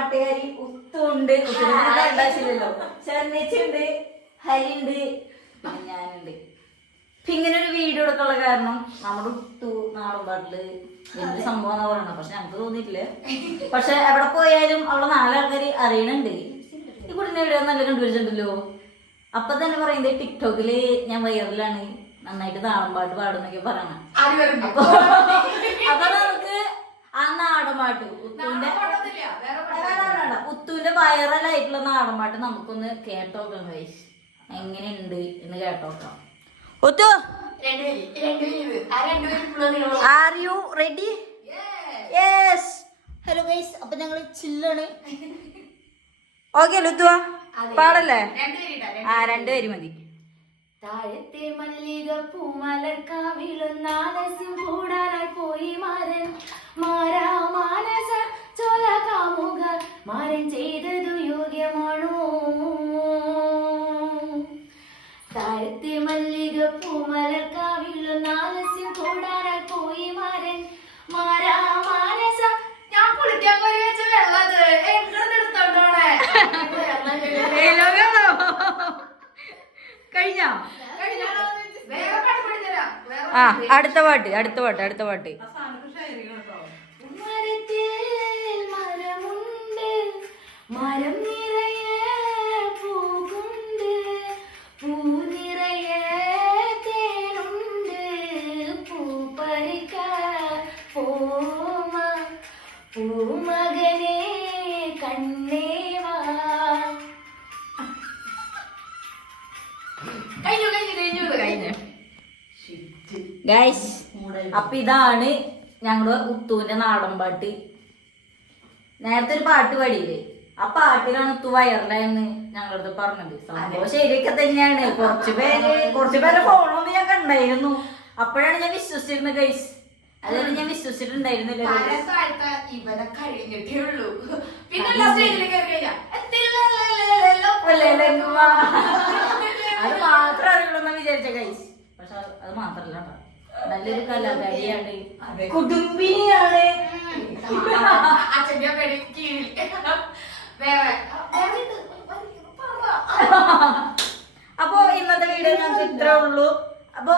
പാട്ടുകാരി ഉത്തുണ്ട്, ഉണ്ടാച്ചില്ലല്ലോ, ചെന്നച്ചുണ്ട്, ഹരിണ്ട്, ഞാനുണ്ട്. ഇപ്പൊ ഇങ്ങനെ ഒരു വീഡിയോ എടുക്കാനുള്ള കാരണം നമ്മുടെ ഉത്തു നാടൻ പാട്ടില് എന്ത് സംഭവം എന്നാ പറയണത്. പക്ഷെ ഞങ്ങക്ക് തോന്നിയിട്ടില്ല. പക്ഷെ എവിടെ പോയാലും അവളെ 4 ആൾക്കാർ അറിയണുണ്ട്. ഈ കുട്ടിനെ വീഡിയോ നല്ല കണ്ടുപിടിച്ചിട്ടുണ്ടല്ലോ. അപ്പൊ തന്നെ പറയുന്നത് ടിക്ടോക്കില് ഞാൻ വൈറലാണ്, നന്നായിട്ട് നാടൻ പാട്ട് പാടുന്നൊക്കെ പറയണം. അപ്പൊ നമുക്ക് ആ നാടൻ പാട്ട് ഉത്തുവിന്റെ വൈറലായിട്ടുള്ള നാടൻ പാട്ട് നമുക്കൊന്ന് കേട്ടോക്കാം. ഗൈസ് എങ്ങനെയുണ്ട് എന്ന് കേട്ടോക്കാം. Uthu, are you ready? Yes. Hello guys, അപ്പൊ ഞങ്ങള് ചില്ലാണ്. ഓക്കെ ലുത്തുവാ പാടല്ലേ? 2 വരി മതി. താഴത്തെ മല്ലിക പൂമലർക്കാവിലൊന്നാലസ്യം കൂടാനായി പോയി മാരൻ മാരാ മാനസ ചോല കാമുക മാരൻ ചെയ്തതു യോഗ്യമാണോ? താഴത്തെ മല്ലിക പൂമലർക്കാവിലൊന്നാലസ്യം കൂടാനായി പോയി മാരൻ മാരാ മാനസ. ഞാൻ കുളിക്കാൻ പോയി വെച്ച വെള്ളത് എടുത്തോണ്ടോളെ കഴിഞ്ഞോ? ആ അടുത്ത പാട്ട്. മരം നിറയെ പൂകുണ്ട്, പൂ നിറയെ തേനുണ്ട്, പൂ പറിക്ക പോമ പൂമകനെ കണ്ണേവാ. ഗൈസ്, അപ്പൊ ഇതാണ് ഞങ്ങള് ഉത്തുവിന്റെ നാടൻ പാട്ട്. നേരത്തെ ഒരു പാട്ട് പാടിയില്ലേ, ആ പാട്ടിലാണ് ഉത്തു വൈറലായെന്ന് ഞങ്ങളടുത്ത് പറഞ്ഞത്. സംഭവം ശരിയൊക്കെ തന്നെയാണ്. കുറച്ച് പേരെ ഫോണൊന്നും ഞാൻ കണ്ടായിരുന്നു. അപ്പോഴാണ് ഞാൻ വിശ്വസിച്ചിരുന്നത് ഗൈസ്. അതായത് ഞാൻ വിശ്വസിച്ചിട്ടുണ്ടായിരുന്നില്ല. ഇവനെ കഴിഞ്ഞിട്ടേ ഉള്ളൂ. പിന്നെ അത് മാത്രം അറിയുള്ളൂ എന്നാ വിചാരിച്ച ഗൈസ്. പക്ഷെ അത് മാത്രല്ല, നല്ലൊരു കലാകാരിയാണ്, കുടുംബിനിയാണ്. അപ്പൊ ഇന്നത്തെ വീഡിയോ ഞങ്ങൾക്ക് ഇത്രേ ഉള്ളൂ. അപ്പൊ